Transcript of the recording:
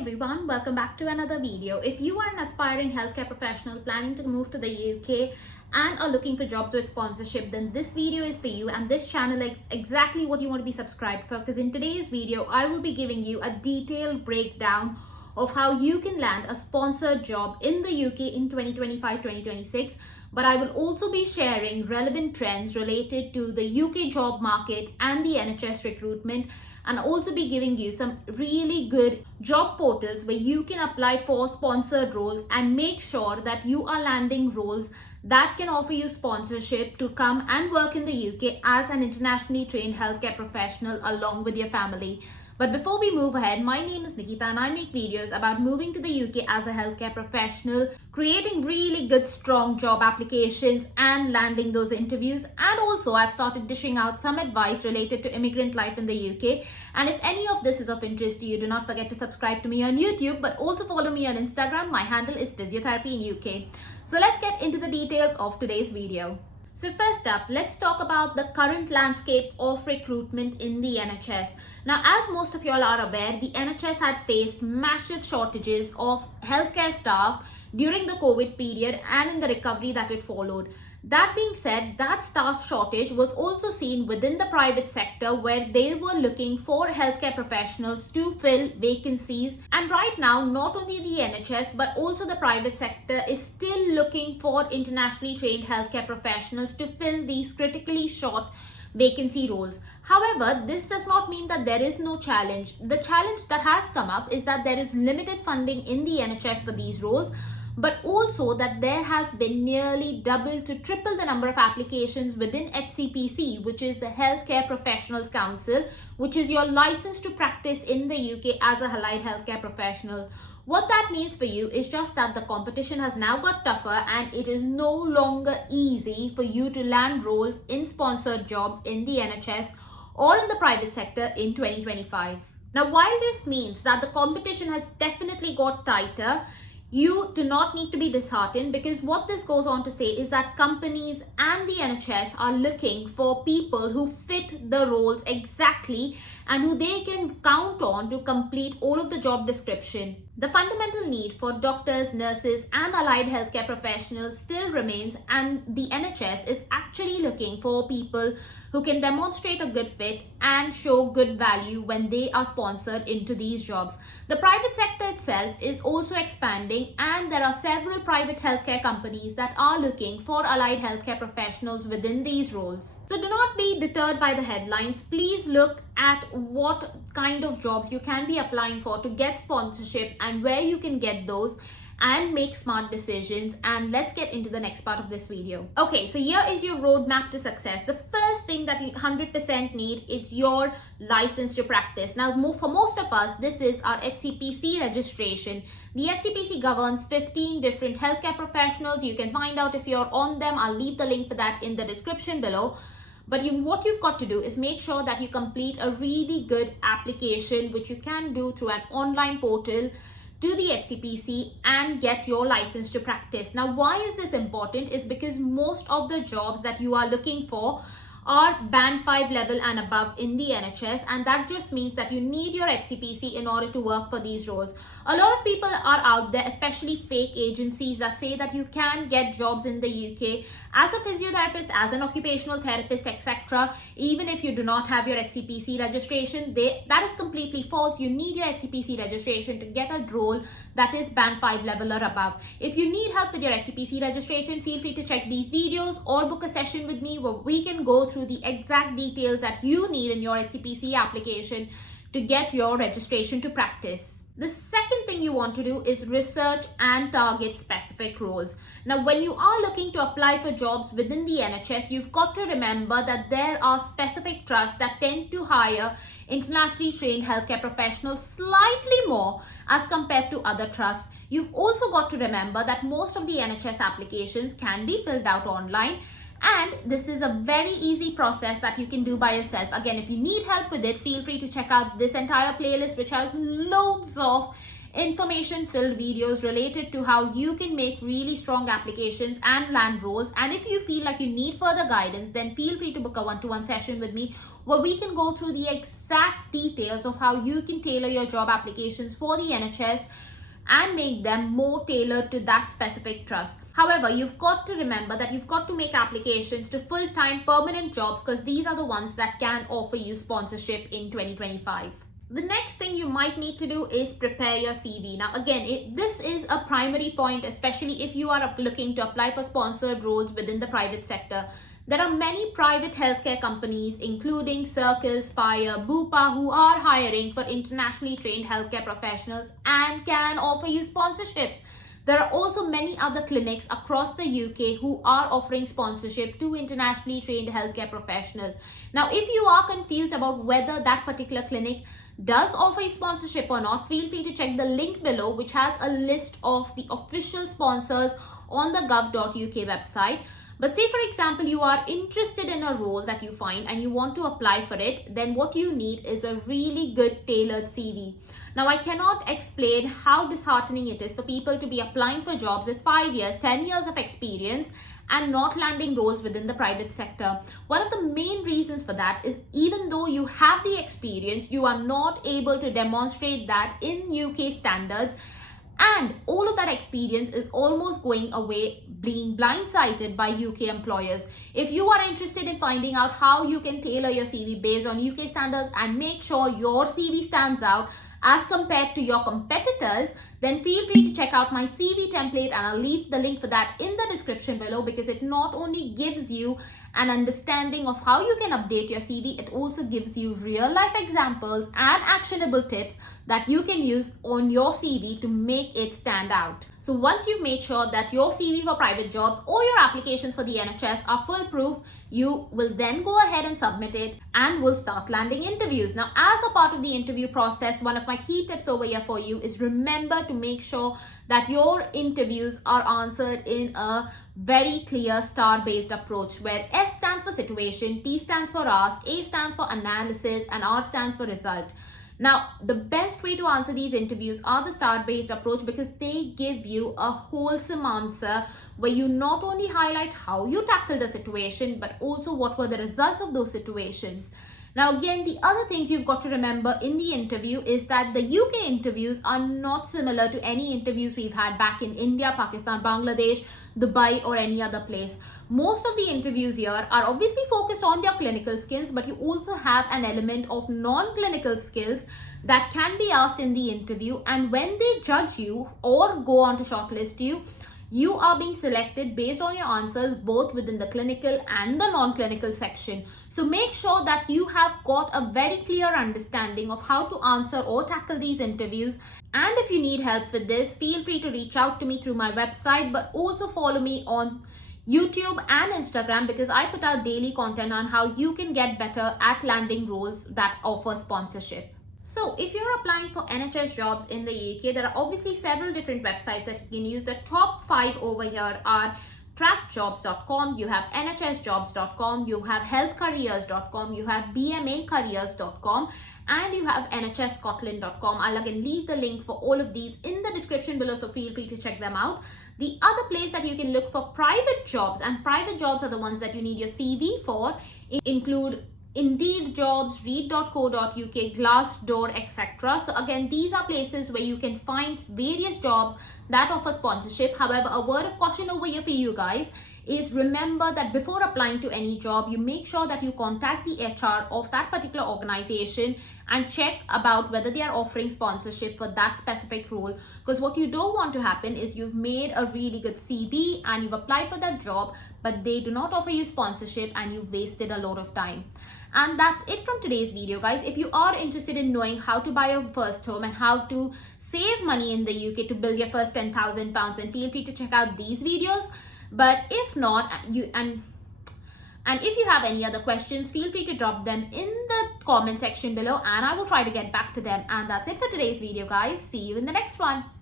everyone, welcome back to another video. If you are an aspiring healthcare professional planning to move to the UK and are looking for jobs with sponsorship, then this video is for you, and this channel is exactly what you want to be subscribed for, because in today's video I will be giving you a detailed breakdown of how you can land a sponsored job in the UK in 2025-2026. But I will also be sharing relevant trends related to the UK job market and the NHS recruitment, and also be giving you some really good job portals where you can apply for sponsored roles and make sure that you are landing roles that can offer you sponsorship to come and work in the UK as an internationally trained healthcare professional along with your family. But before we move ahead, my name is Nikita and I make videos about moving to the UK as a healthcare professional, creating really good, strong job applications and landing those interviews. And also I've started dishing out some advice related to immigrant life in the UK. And if any of this is of interest to you, do not forget to subscribe to me on YouTube, but also follow me on Instagram. My handle is Physiotherapy in UK. So let's get into the details of today's video. So first up, let's talk about the current landscape of recruitment in the NHS. Now, as most of y'all are aware, the NHS had faced massive shortages of healthcare staff during the COVID period and in the recovery that it followed. That being said, that staff shortage was also seen within the private sector, where they were looking for healthcare professionals to fill vacancies. And right now, not only the NHS but also the private sector is still looking for internationally trained healthcare professionals to fill these critically short vacancy roles. However, this does not mean that there is no challenge. The challenge that has come up is that there is limited funding in the NHS for these roles, but also that there has been nearly double to triple the number of applications within HCPC, which is the Healthcare Professionals Council, which is your license to practice in the UK as a allied healthcare professional. What that means for you is just that the competition has now got tougher and it is no longer easy for you to land roles in sponsored jobs in the NHS or in the private sector in 2025. Now, while this means that the competition has definitely got tighter, you do not need to be disheartened, because what this goes on to say is that companies and the NHS are looking for people who fit the roles exactly and who they can count on to complete all of the job description. The fundamental need for doctors, nurses and allied healthcare professionals still remains, and the NHS is actually looking for people who can demonstrate a good fit and show good value when they are sponsored into these jobs. The private sector itself is also expanding, and there are several private healthcare companies that are looking for allied healthcare professionals within these roles. So do not be deterred by the headlines. Please look at what kind of jobs you can be applying for to get sponsorship and where you can get those, and make smart decisions. And let's get into the next part of this video. Okay, so here is your roadmap to success. The first thing that you 100% need is your license to practice. Now, for most of us, this is our HCPC registration. The HCPC governs 15 different healthcare professionals. You can find out if you're on them. I'll leave the link for that in the description below. But what you've got to do is make sure that you complete a really good application, which you can do through an online portal to the HCPC, and get your license to practice. Now, why is this important? Is because most of the jobs that you are looking for are band 5 level and above in the NHS, and that just means that you need your HCPC in order to work for these roles. A lot of people are out there, especially fake agencies, that say that you can get jobs in the UK as a physiotherapist, as an occupational therapist, etc. even if you do not have your HCPC registration. That is completely false. You need your HCPC registration to get a role that is band 5 level or above. If you need help with your HCPC registration, feel free to check these videos or book a session with me where we can go through the exact details that you need in your HCPC application to get your registration to practice. The second thing you want to do is research and target specific roles. Now, when you are looking to apply for jobs within the NHS, you've got to remember that there are specific trusts that tend to hire internationally trained healthcare professionals slightly more as compared to other trusts. You've also got to remember that most of the NHS applications can be filled out online, and this is a very easy process that you can do by yourself. Again, if you need help with it, feel free to check out this entire playlist, which has loads of information filled videos related to how you can make really strong applications and land roles. And if you feel like you need further guidance, then feel free to book a one-to-one session with me where we can go through the exact details of how you can tailor your job applications for the NHS and make them more tailored to that specific trust. However, you've got to remember that you've got to make applications to full-time permanent jobs, because these are the ones that can offer you sponsorship in 2025. The next thing you might need to do is prepare your CV. Now again, this is a primary point, especially if you are looking to apply for sponsored roles within the private sector. There are many private healthcare companies, including Circle, Spire, Bupa, who are hiring for internationally trained healthcare professionals and can offer you sponsorship. There are also many other clinics across the UK who are offering sponsorship to internationally trained healthcare professionals. Now, if you are confused about whether that particular clinic does offer you sponsorship or not, feel free to check the link below, which has a list of the official sponsors on the gov.uk website. But say, for example, you are interested in a role that you find and you want to apply for it, then what you need is a really good tailored CV. Now, I cannot explain how disheartening it is for people to be applying for jobs with 5 years, 10 years of experience and not landing roles within the private sector. One of the main reasons for that is, even though you have the experience, you are not able to demonstrate that in UK standards. And all of that experience is almost going away, being blindsided by UK employers. If you are interested in finding out how you can tailor your CV based on UK standards and make sure your CV stands out as compared to your competitors, then feel free to check out my CV template, and I'll leave the link for that in the description below, because it not only gives you an understanding of how you can update your CV, it also gives you real life examples and actionable tips that you can use on your CV to make it stand out. So once you've made sure that your CV for private jobs or your applications for the NHS are foolproof, you will then go ahead and submit it and will start landing interviews. Now, as a part of the interview process, one of my key tips over here for you is remember to make sure that your interviews are answered in a very clear star-based approach, where S stands for situation, T stands for ask, A stands for analysis, and R stands for result. Now, the best way to answer these interviews are the star-based approach, because they give you a wholesome answer where you not only highlight how you tackled the situation, but also what were the results of those situations. Now, again, the other things you've got to remember in the interview is that the UK interviews are not similar to any interviews we've had back in India, Pakistan, Bangladesh, Dubai, or any other place. Most of the interviews here are obviously focused on their clinical skills, but you also have an element of non-clinical skills that can be asked in the interview. And when they judge you or go on to shortlist you, you are being selected based on your answers both within the clinical and the non-clinical section. So make sure that you have got a very clear understanding of how to answer or tackle these interviews. And if you need help with this, feel free to reach out to me through my website, but also follow me on YouTube and Instagram, because I put out daily content on how you can get better at landing roles that offer sponsorship. So if you're applying for NHS jobs in the UK, there are obviously several different websites that you can use. The top 5 over here are trackjobs.com, you have nhsjobs.com, you have healthcareers.com, you have bmacareers.com, and you have nhsscotland.com. I'll again leave the link for all of these in the description below, so feel free to check them out. The other place that you can look for private jobs, and private jobs are the ones that you need your CV for, include Indeed Jobs, read.co.uk, Glassdoor, etc. So again, these are places where you can find various jobs that offer sponsorship. However, a word of caution over here for you guys is remember that before applying to any job, you make sure that you contact the HR of that particular organization and check about whether they are offering sponsorship for that specific role. Because what you don't want to happen is you've made a really good CV and you've applied for that job, but they do not offer you sponsorship and you've wasted a lot of time. And that's it from today's video, guys. If you are interested in knowing how to buy your first home and how to save money in the UK to build your first £10,000, then feel free to check out these videos. But if not, and if you have any other questions, feel free to drop them in the comment section below and I will try to get back to them. And that's it for today's video, guys. See you in the next one.